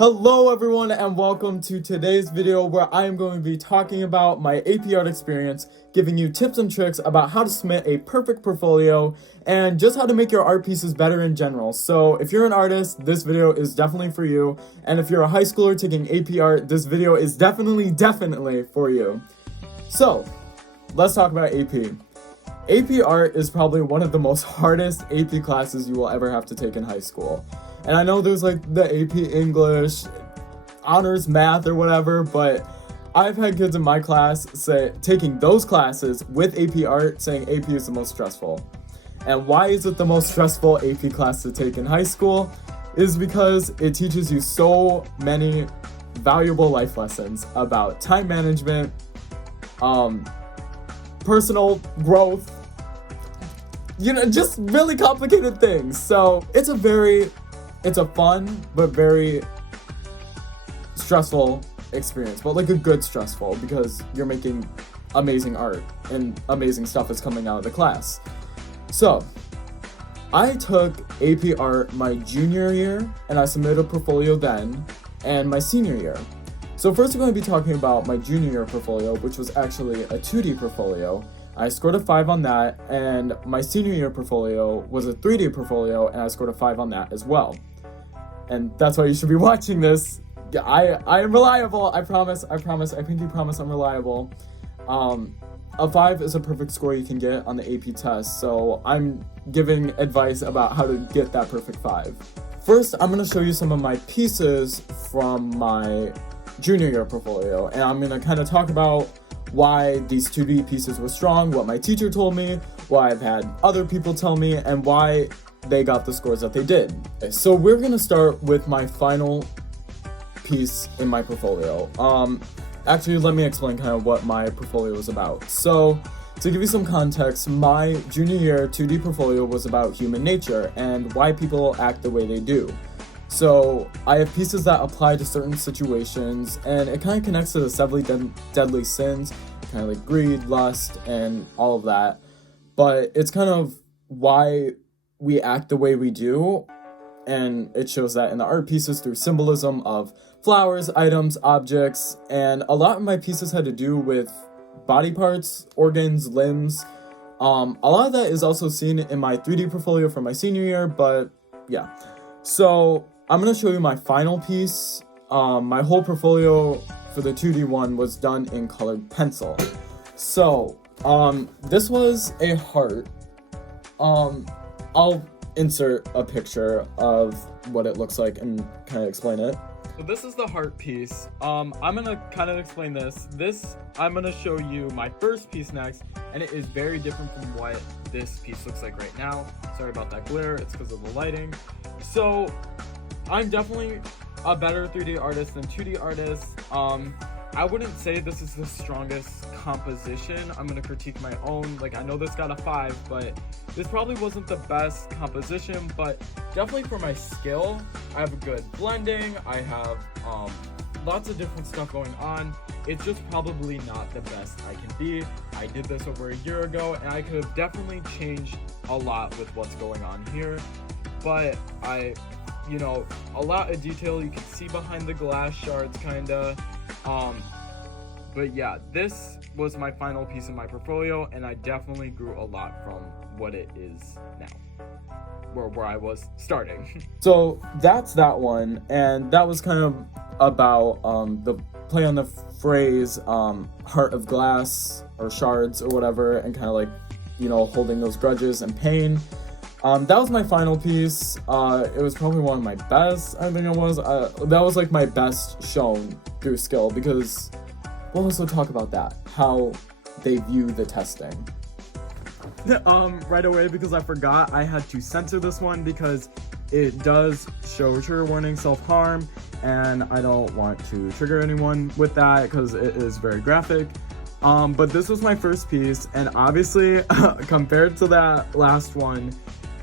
Hello everyone and welcome to today's video where I am going to be talking about my AP Art experience, giving you tips and tricks about how to submit a perfect portfolio and just how to make your art pieces better in general. So if you're an artist, this video is definitely for you, and if you're a high schooler taking AP Art, this video is definitely for you. So let's talk about AP. AP Art is probably one of the most hardest AP classes you will ever have to take in high school. And I know there's like the AP English, honors math or whatever, but I've had kids in my class say taking those classes with AP Art saying AP is the most stressful. And why is it the most stressful AP class to take in high school? Is because it teaches you so many valuable life lessons about time management, personal growth, just really complicated things. So it's a fun but very stressful experience, but like a good stressful, because you're making amazing art and amazing stuff is coming out of the class. So I took AP Art my junior year and I submitted a portfolio then, and my senior year. So first we're going to be talking about my junior year portfolio, which was actually a 2D portfolio. I scored a 5 on that, and my senior year portfolio was a 3D portfolio, and I scored a 5 on that as well. And that's why you should be watching this. I am reliable, I promise, I pinky promise I'm reliable. A 5 is a perfect score you can get on the AP test, so I'm giving advice about how to get that perfect 5. First, I'm going to show you some of my pieces from my junior year portfolio, and I'm going to kind of talk about why these 2D pieces were strong, what my teacher told me, why I've had other people tell me, and why they got the scores that they did. So we're gonna start with my final piece in my portfolio. Actually, let me explain kind of what my portfolio was about. So to give you some context, my junior year 2D portfolio was about human nature and why people act the way they do. So I have pieces that apply to certain situations, and it kind of connects to the 7 deadly sins, kind of like greed, lust, and all of that. But it's kind of why we act the way we do, and it shows that in the art pieces through symbolism of flowers, items, objects, and a lot of my pieces had to do with body parts, organs, limbs. A lot of that is also seen in my 3D portfolio from my senior year, but yeah. So I'm going to show you my final piece. My whole portfolio for the 2D one was done in colored pencil. So this was a heart. I'll insert a picture of what it looks like and kind of explain it. So this is the heart piece. I'm gonna kind of explain this. I'm gonna show you my first piece next, and it is very different from what this piece looks like right now. Sorry about that glare, it's because of the lighting. So I'm definitely a better 3D artist than 2D artist. I wouldn't say this is the strongest composition. I'm gonna critique my own. Like, I know this got a 5, but this probably wasn't the best composition, but definitely for my skill, I have a good blending. I have lots of different stuff going on. It's just probably not the best I can be. I did this over a year ago, and I could have definitely changed a lot with what's going on here, but a lot of detail you can see behind the glass shards, kinda. But yeah, this was my final piece in my portfolio, and I definitely grew a lot from what it is now, where I was starting. So that's that one, and that was kind of about the play on the phrase heart of glass or shards or whatever, and kind of like, holding those grudges and pain. That was my final piece. It was probably one of my best, I think it was. That was like my best shown through skill, because we'll also talk about that, how they view the testing. Right away, because I forgot, I had to censor this one because it does show trigger warning, self-harm, and I don't want to trigger anyone with that because it is very graphic. But this was my first piece, and obviously, compared to that last one,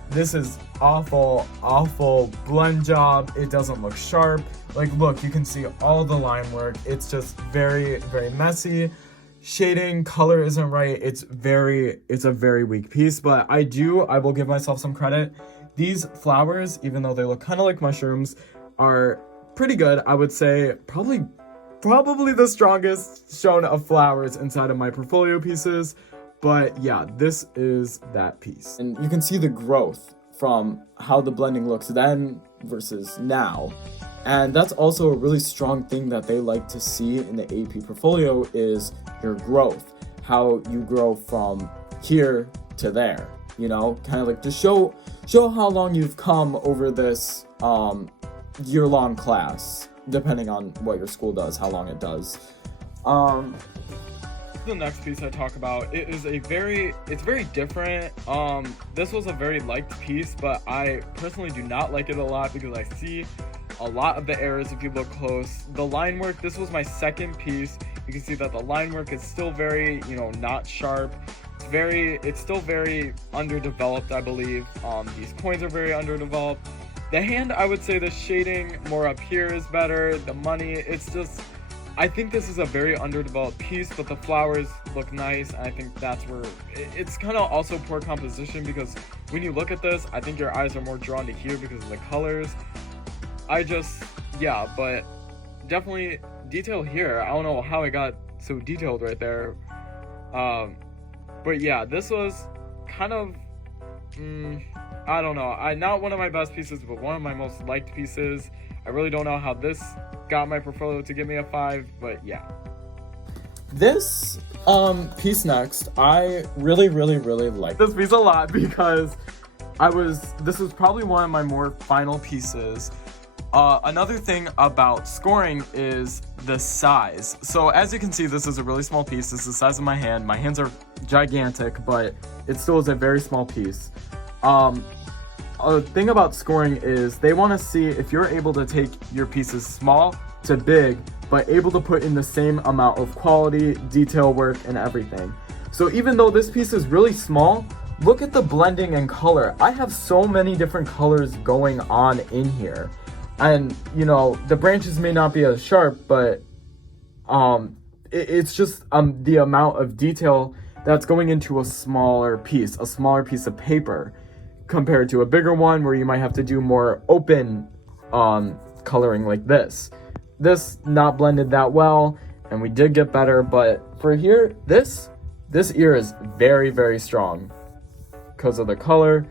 this is awful blend job. It doesn't look sharp. Like, look, you can see all the line work. It's just very, very messy. Shading, color isn't right. It's a very weak piece, but I will give myself some credit. These flowers, even though they look kind of like mushrooms, are pretty good. I would say probably the strongest shown of flowers inside of my portfolio pieces. But yeah, this is that piece. And you can see the growth from how the blending looks then versus now. And that's also a really strong thing that they like to see in the AP portfolio is your growth, how you grow from here to there, you know, kind of like to show how long you've come over this year-long class, depending on what your school does, how long it does. The next piece I talk about, it's very different. This was a very liked piece, but I personally do not like it a lot because I see a lot of the errors if you look close. The line work, this was my second piece. You can see that the line work is still very, not sharp. It's still very underdeveloped, I believe. These coins are very underdeveloped. The hand, I would say the shading more up here is better. The money, it's just, I think this is a very underdeveloped piece, but the flowers look nice. And I think that's where it's kind of also poor composition, because when you look at this, I think your eyes are more drawn to here because of the colors. But definitely detail here. I don't know how it got so detailed right there. But yeah, this was kind of, I don't know. Not one of my best pieces, but one of my most liked pieces. I really don't know how this got my portfolio to give me a 5, but yeah. This piece next, I really like this piece a lot because this was probably one of my more final pieces. Another thing about scoring is the size. So as you can see, this is a really small piece. This is the size of my hand. My hands are gigantic, but it still is a very small piece. A thing about scoring is they want to see if you're able to take your pieces small to big, but able to put in the same amount of quality, detail work, and everything. So even though this piece is really small, look at the blending and color. I have so many different colors going on in here. And, the branches may not be as sharp, but it's just the amount of detail that's going into a smaller piece of paper, compared to a bigger one where you might have to do more open coloring like this. This not blended that well, and we did get better, but for here, this ear is very strong because of the color,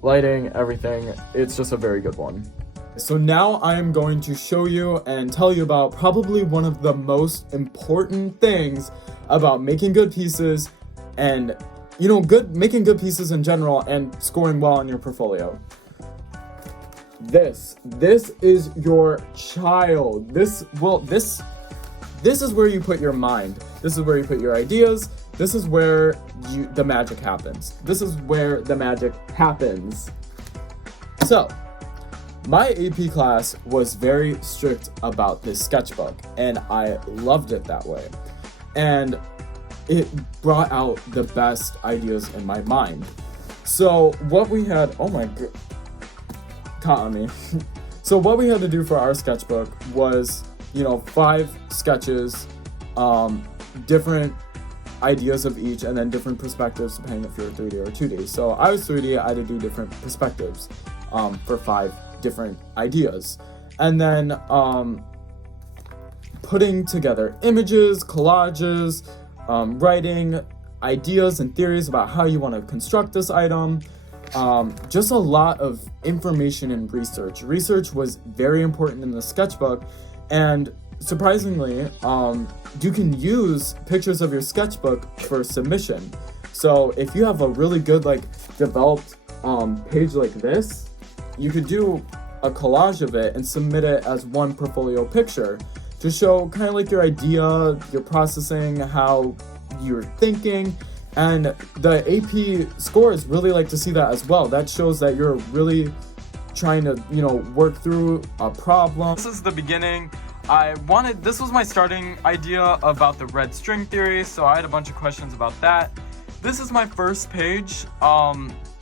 lighting, everything. It's just a very good one. So now I am going to show you and tell you about probably one of the most important things about making good pieces and, making good pieces in general and scoring well in your portfolio. This is your child. This is where you put your mind. This is where you put your ideas. This is where the magic happens. This is where the magic happens. So, my AP class was very strict about this sketchbook, and I loved it that way. And it brought out the best ideas in my mind. So what we had, oh my god, caught on me. So what we had to do for our sketchbook was, 5 sketches, different ideas of each, and then different perspectives depending if you're 3D or 2D. So I was 3D, I had to do different perspectives for 5 different ideas, and then putting together images, collages, writing ideas and theories about how you want to construct this item. Just a lot of information and research. Research was very important in the sketchbook, and surprisingly, you can use pictures of your sketchbook for submission. So if you have a really good developed page like this, you could do a collage of it and submit it as one portfolio picture to show kind of like your idea, your processing, how you're thinking. And the AP scores really like to see that as well. That shows that you're really trying to, work through a problem. This is the beginning. This was my starting idea about the red string theory, so I had a bunch of questions about that. This is my first page.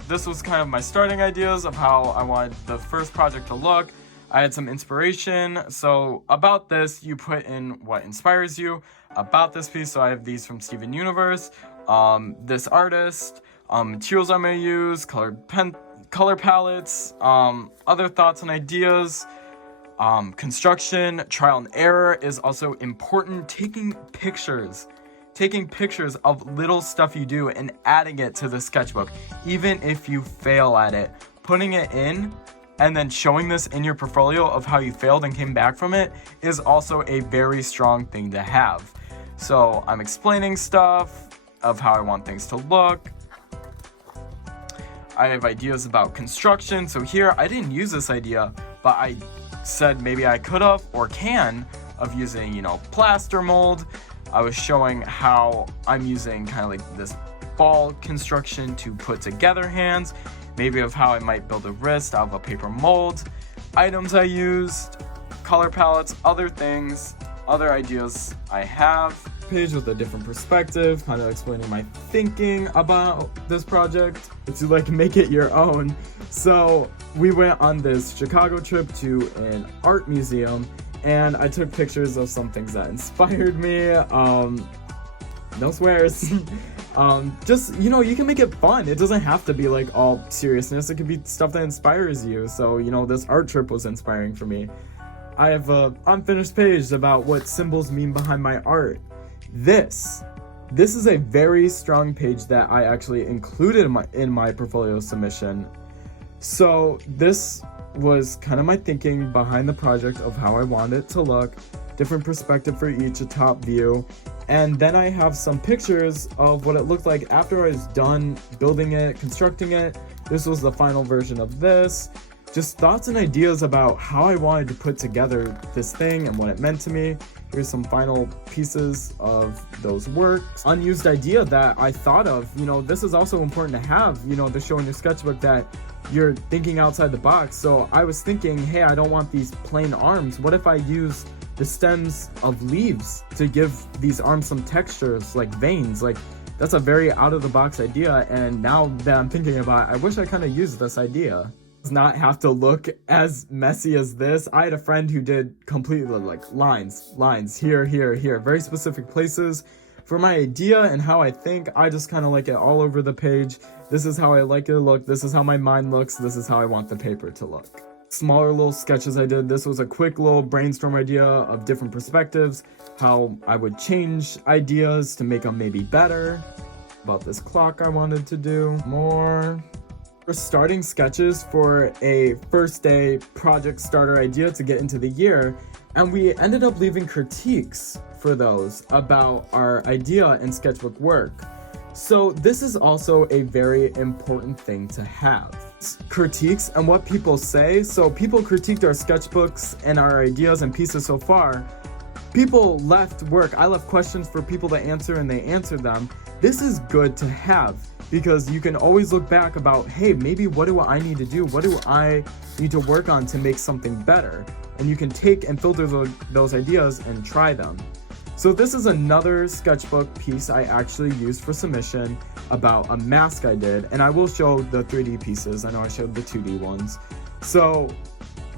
This was kind of my starting ideas of how I wanted the first project to look. I had some inspiration. So about this, you put in what inspires you about this piece. So I have these from Steven Universe, this artist, materials I may use, color palettes, other thoughts and ideas. Construction, trial and error is also important. Taking pictures of little stuff you do and adding it to the sketchbook, even if you fail at it, putting it in and then showing this in your portfolio of how you failed and came back from it is also a very strong thing to have. So I'm explaining stuff of how I want things to look. I have ideas about construction. So here I didn't use this idea, but I said maybe I could have or can of using, plaster mold. I was showing how I'm using kind of like this ball construction to put together hands, maybe of how I might build a wrist out of a paper mold, items I used, color palettes, other things, other ideas I have. Page with a different perspective, kind of explaining my thinking about this project to like make it your own. So we went on this Chicago trip to an art museum, and I took pictures of some things that inspired me. No swears. Just, you can make it fun. It doesn't have to be like all seriousness. It could be stuff that inspires you. So, this art trip was inspiring for me. I have a unfinished page about what symbols mean behind my art. This is a very strong page that I actually included in my portfolio submission. So this was kind of my thinking behind the project of how I wanted it to look, different perspective for each, a top view, and then I have some pictures of what it looked like after I was done building it, constructing it. This was the final version of this. Just thoughts and ideas about how I wanted to put together this thing and what it meant to me. Here's some final pieces of those works. Unused idea that I thought of, this is also important to have, to show in your sketchbook that you're thinking outside the box. So I was thinking, hey, I don't want these plain arms. What if I use the stems of leaves to give these arms some textures, like veins? Like, that's a very out of the box idea. And now that I'm thinking about it, I wish I kind of used this idea. Not have to look as messy as this. I had a friend who did completely like lines here, very specific places. For my idea and how I think, I just kind of like it all over the page. This is how I like it to look. This is how my mind looks. This is how I want the paper to look. Smaller little sketches I did. This was a quick little brainstorm idea of different perspectives, how I would change ideas to make them maybe better. About this clock I wanted to do more. We're starting sketches for a first day project starter idea to get into the year, and we ended up leaving critiques for those about our idea and sketchbook work. So this is also a very important thing to have. Critiques and what people say. So people critiqued our sketchbooks and our ideas and pieces so far. People left work. I left questions for people to answer and they answered them. This is good to have, because you can always look back about, hey, maybe what do I need to do? What do I need to work on to make something better? And you can take and filter those ideas and try them. So this is another sketchbook piece I actually used for submission about a mask I did. And I will show the 3D pieces. I know I showed the 2D ones. So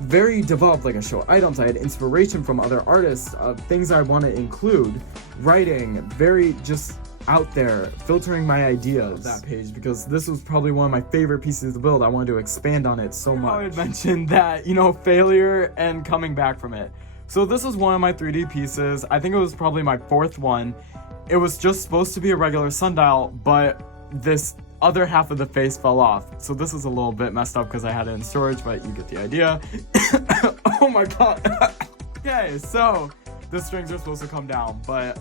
very developed, like I show items. I had inspiration from other artists, things I want to include, writing, very just out there, filtering my ideas. That page, because this was probably one of my favorite pieces to build. I wanted to expand on it so much. I would mention that, failure and coming back from it. So this was one of my 3D pieces. I think it was probably my fourth one. It was just supposed to be a regular sundial, but this other half of the face fell off. So this is a little bit messed up because I had it in storage, but you get the idea. Oh my god. Okay, so the strings are supposed to come down, but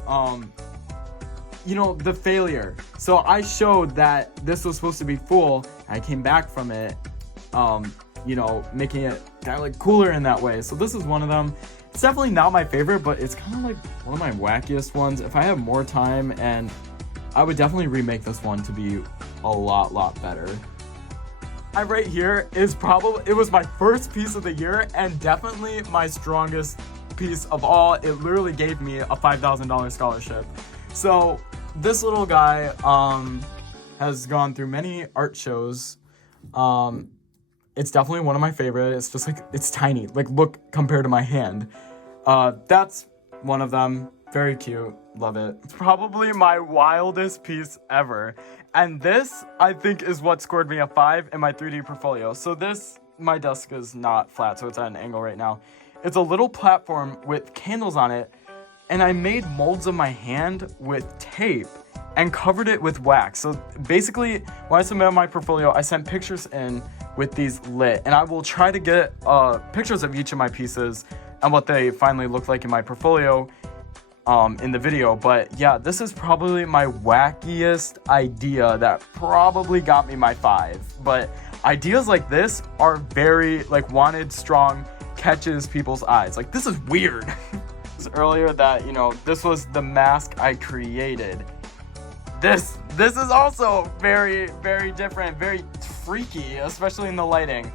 the failure. So I showed that this was supposed to be full. I came back from it, making it kind of like cooler in that way. So this is one of them. It's definitely not my favorite, but it's kind of like one of my wackiest ones. If I have more time, and I would definitely remake this one to be a lot better. Right here is it was my first piece of the year and definitely my strongest piece of all. It literally gave me a $5,000 scholarship. So this little guy has gone through many art shows. It's definitely one of my favorite. It's just like, it's tiny. Like, look compared to my hand. That's one of them. Very cute. Love it. It's probably my wildest piece ever. And this, I think, is what scored me a 5 in my 3D portfolio. So my desk is not flat, so it's at an angle right now. It's a little platform with candles on it, and I made molds of my hand with tape and covered it with wax. So basically, when I submitted my portfolio, I sent pictures in with these lit, and I will try to get pictures of each of my pieces and what they finally look like in my portfolio in the video. But yeah, this is probably my wackiest idea that probably got me my 5. But ideas like this are very like wanted, strong, catches people's eyes. Like, this is weird. Earlier that, you know, this was the mask I created. This is also very, very different, very freaky, especially in the lighting.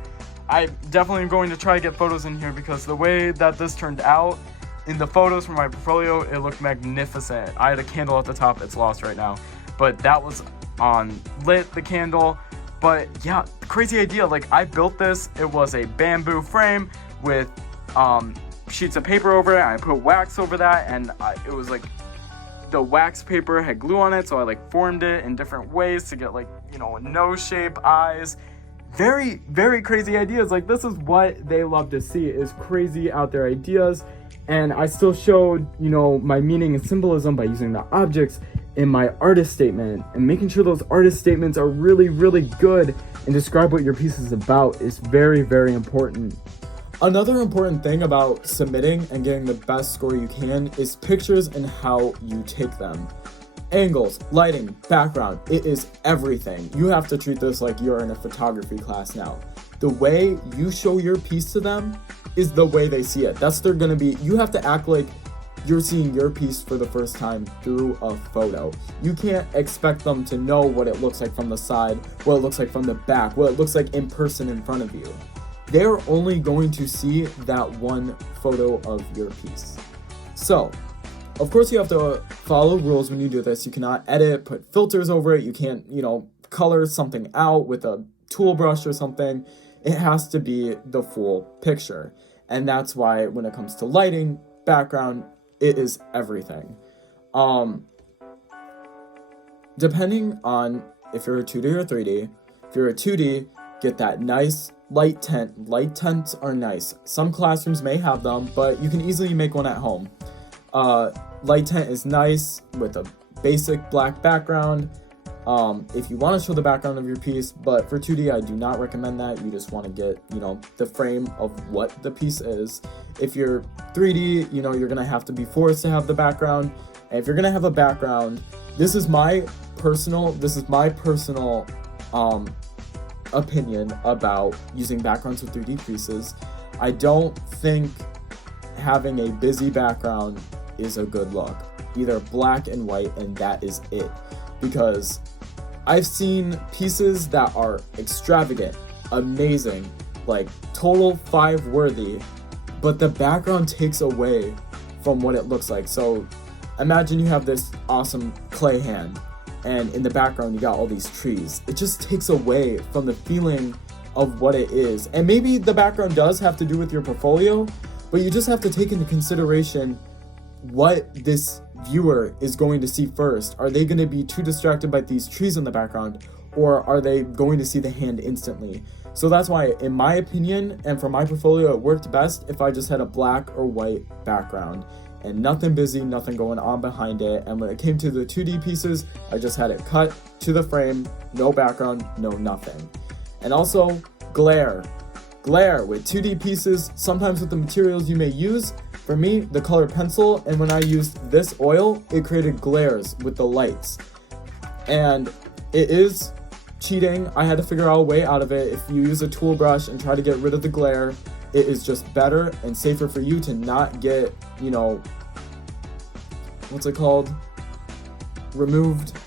I definitely am going to try to get photos in here because the way that this turned out in the photos from my portfolio, it looked magnificent. I had a candle at the top, it's lost right now, but that was on lit, the candle. But yeah, crazy idea. Like, I built this, it was a bamboo frame with sheets of paper over it. I put wax over that, and it was like the wax paper had glue on it, so I like formed it in different ways to get like, you know, a nose shape, eyes. Very, very crazy ideas. Like, this is what they love to see, is crazy out there ideas. And I still showed, you know, my meaning and symbolism by using the objects in my artist statement, and making sure those artist statements are really, really good and describe what your piece is about is very, very important. Another important thing about submitting and getting the best score you can is pictures and how you take them. Angles, lighting, background, it is everything. You have to treat this like you're in a photography class now. The way you show your piece to them is the way they see it. You have to act like you're seeing your piece for the first time through a photo. You can't expect them to know what it looks like from the side, what it looks like from the back, what it looks like in person in front of you. They're only going to see that one photo of your piece. So, of course you have to follow rules when you do this. You cannot edit, put filters over it. You can't, you know, color something out with a tool brush or something. It has to be the full picture. And that's why when it comes to lighting, background, it is everything. Depending on if you're a 2D or 3D, if you're a 2D, get that nice light tent. Light tents are nice. Some classrooms may have them, but you can easily make one at home. Light tent is nice with a basic black background. If you want to show the background of your piece, but for 2D, I do not recommend that. You just want to get, you know, the frame of what the piece is. If you're 3D, you know, you're going to have to be forced to have the background. And if you're going to have a background, this is my personal opinion about using backgrounds with 3D pieces. I don't think having a busy background is a good look. Either black and white, and that is it. Because I've seen pieces that are extravagant, amazing, like total 5 worthy, but the background takes away from what it looks like. So imagine you have this awesome clay hand, and in the background you got all these trees. It just takes away from the feeling of what it is. And maybe the background does have to do with your portfolio, but you just have to take into consideration what this viewer is going to see first. Are they going to be too distracted by these trees in the background, or are they going to see the hand instantly? So that's why, in my opinion, and for my portfolio, it worked best if I just had a black or white background and nothing busy, nothing going on behind it. And when it came to the 2D pieces, I just had it cut to the frame, no background, no nothing. And also, glare. Glare with 2D pieces, sometimes with the materials you may use. For me, the color pencil, and when I used this oil, it created glares with the lights. And it is cheating. I had to figure out a way out of it. If you use a tool brush and try to get rid of the glare, it is just better and safer for you to not get, you know, what's it called? Removed?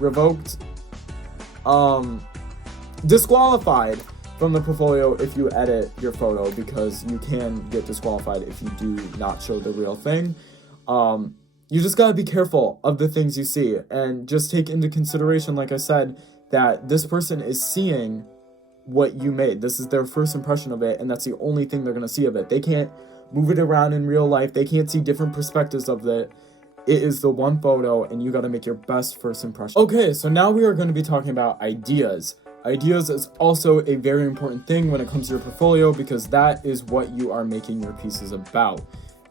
Revoked? Disqualified from the portfolio if you edit your photo, because you can get disqualified if you do not show the real thing. You just gotta be careful of the things you see, and just take into consideration, like I said, that this person is seeing what you made. This is their first impression of it, and that's the only thing they're gonna see of it. They can't move it around in real life. They can't see different perspectives of it. It is the one photo, and you gotta make your best first impression. Okay, so now we are gonna be talking about ideas. Ideas is also a very important thing when it comes to your portfolio because that is what you are making your pieces about.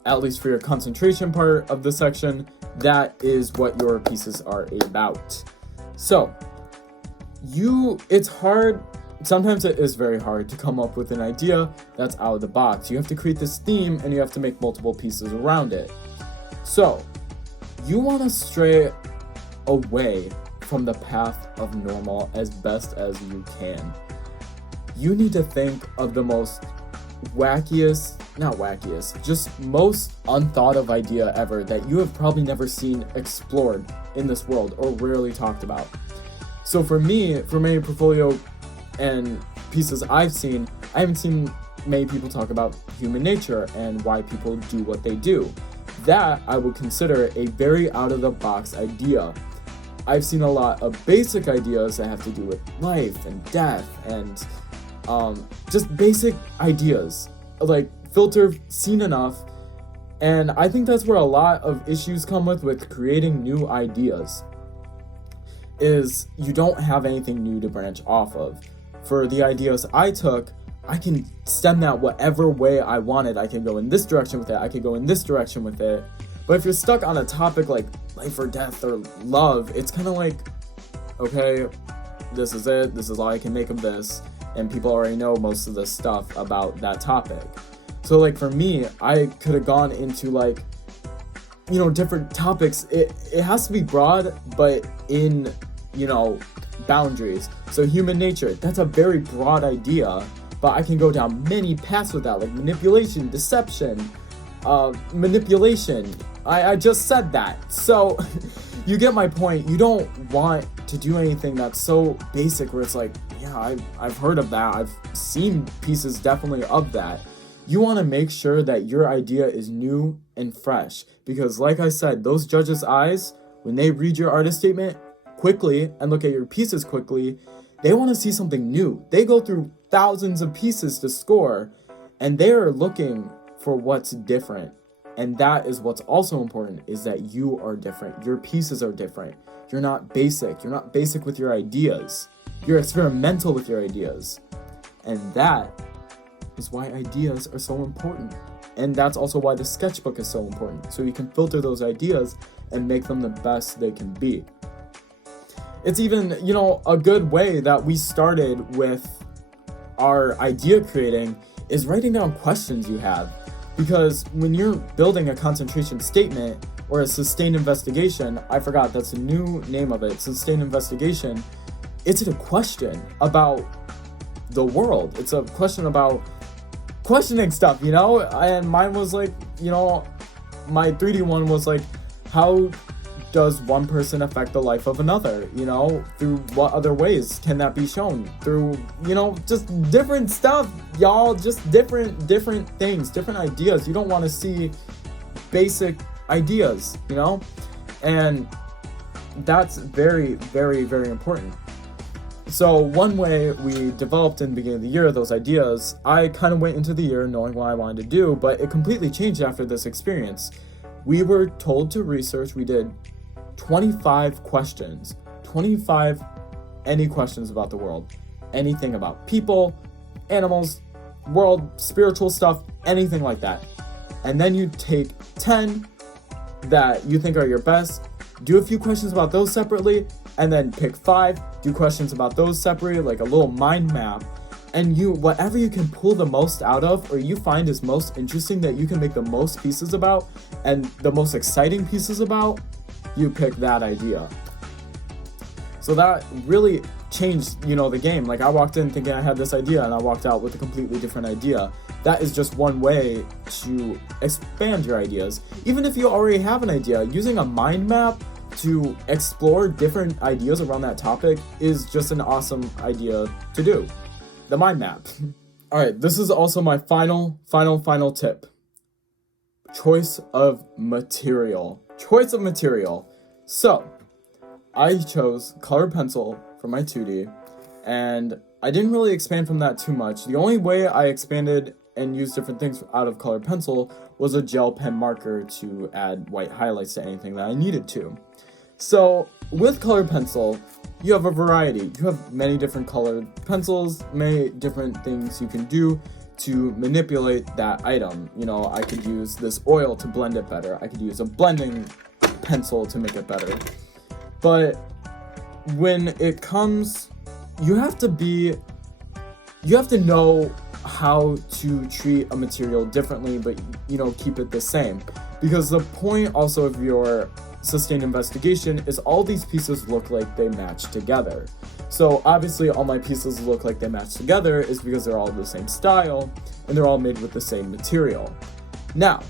At least for your concentration part of the section, that is what your pieces are about. So, it's hard, sometimes it is very hard to come up with an idea that's out of the box. You have to create this theme and you have to make multiple pieces around it. So, you want to stray away from the path of normal as best as you can. You need to think of the most just most unthought of idea ever that you have probably never seen explored in this world or rarely talked about. So for me, for many portfolio and pieces I haven't seen many people talk about human nature and why people do what they do. That I would consider a very out-of-the-box idea. I've seen a lot of basic ideas that have to do with life and death and just basic ideas, like filter seen enough. And I think that's where a lot of issues come with creating new ideas, is you don't have anything new to branch off of. For the ideas I took, I can stem that whatever way I wanted. I can go in this direction with it, I could go in this direction with it. But if you're stuck on a topic like life or death or love, it's kind of like, okay, this is it, this is all I can make of this, and people already know most of the stuff about that topic. So like for me, I could have gone into like, different topics. It has to be broad, but in, boundaries. So human nature, that's a very broad idea, but I can go down many paths with that, like manipulation, deception, manipulation. I just said that. So you get my point. You don't want to do anything that's so basic where it's like, yeah, I've heard of that. I've seen pieces definitely of that. You want to make sure that your idea is new and fresh because like I said, those judges' eyes, when they read your artist statement quickly and look at your pieces quickly, they want to see something new. They go through thousands of pieces to score and they're looking for what's different. And that is what's also important, is that you are different. Your pieces are different. You're not basic. You're not basic with your ideas. You're experimental with your ideas. And that is why ideas are so important. And that's also why the sketchbook is so important. So you can filter those ideas and make them the best they can be. It's even, a good way that we started with our idea creating is writing down questions you have. Because when you're building a concentration statement or a sustained investigation, I forgot that's a new name of it, sustained investigation, it's a question about the world. It's a question about questioning stuff, and mine was like, my 3D one was like, how does one person affect the life of another? Through what other ways can that be shown? Through, just different stuff, y'all, just different things, different ideas. You don't want to see basic ideas, and that's very, very, very important. So one way we developed in the beginning of the year, those ideas, I kind of went into the year knowing what I wanted to do, but it completely changed after this experience. We were told to research, we did 25 questions, any questions about the world, anything about people, animals, world, spiritual stuff, anything like that. And then you take 10 that you think are your best, do a few questions about those separately, and then pick 5, do questions about those separately, like a little mind map, and whatever you can pull the most out of, or you find is most interesting that you can make the most pieces about, and the most exciting pieces about, you pick that idea. So that really changed, the game. Like I walked in thinking I had this idea and I walked out with a completely different idea. That is just one way to expand your ideas. Even if you already have an idea, using a mind map to explore different ideas around that topic is just an awesome idea to do. The mind map. All right, this is also my final tip. Choice of material. So, I chose colored pencil for my 2D, and I didn't really expand from that too much. The only way I expanded and used different things out of colored pencil was a gel pen marker to add white highlights to anything that I needed to. So with colored pencil, you have a variety. You have many different colored pencils, many different things you can do to manipulate that item. You know, I could use this oil to blend it better. I could use a blending pencil to make it better. But when it comes, you have to know how to treat a material differently, but keep it the same. Because the point also of your sustained investigation is all these pieces look like they match together. So obviously all my pieces look like they match together is because they're all the same style and they're all made with the same material. Now,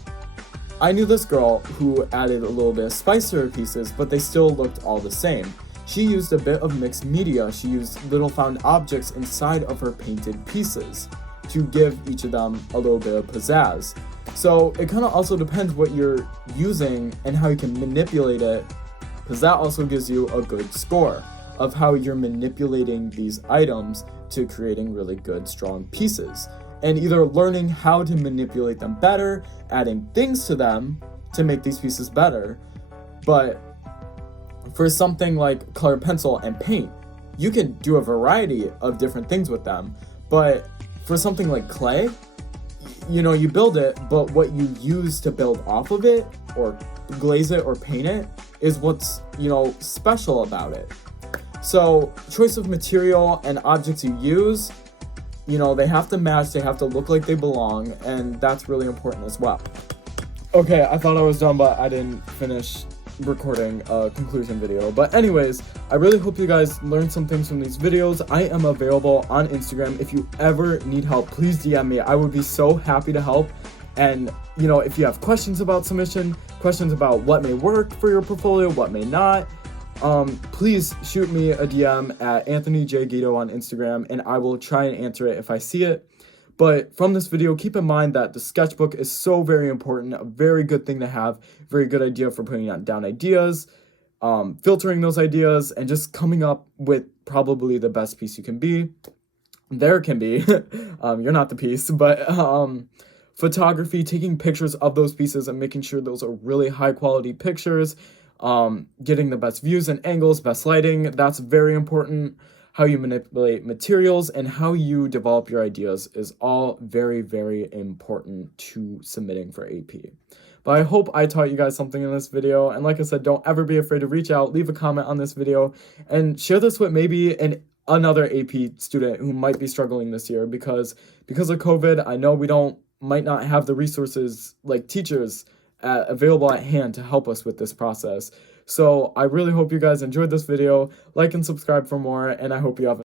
I knew this girl who added a little bit of spice to her pieces, but they still looked all the same. She used a bit of mixed media. She used little found objects inside of her painted pieces to give each of them a little bit of pizzazz. So it kind of also depends what you're using and how you can manipulate it, because that also gives you a good score of how you're manipulating these items to creating really good, strong pieces. And either learning how to manipulate them better, adding things to them to make these pieces better. But for something like colored pencil and paint, you can do a variety of different things with them. But for something like clay, you build it, but what you use to build off of it or glaze it or paint it is what's, special about it. So choice of material and objects you use, they have to match, they have to look like they belong, and that's really important as well. Okay, I thought I was done, but I didn't finish recording a conclusion video. But anyways, I really hope you guys learned some things from these videos. I am available on Instagram. If you ever need help, please DM me. I would be so happy to help. And if you have questions about submission, questions about what may work for your portfolio, what may not, please shoot me a DM at Anthony J. Guido on Instagram, and I will try and answer it if I see it. But from this video, keep in mind that the sketchbook is so very important, a very good thing to have, very good idea for putting down ideas, filtering those ideas, and just coming up with probably the best piece you can be. There can be. You're not the piece, but photography, taking pictures of those pieces and making sure those are really high quality pictures, getting the best views and angles, best lighting, that's very important. How you manipulate materials and how you develop your ideas is all very, very important to submitting for AP. But I hope I taught you guys something in this video. And like I said, don't ever be afraid to reach out, leave a comment on this video, and share this with maybe another AP student who might be struggling this year because of COVID. I know we might not have the resources like teachers available at hand to help us with this process. So I really hope you guys enjoyed this video. Like and subscribe for more, and I hope you have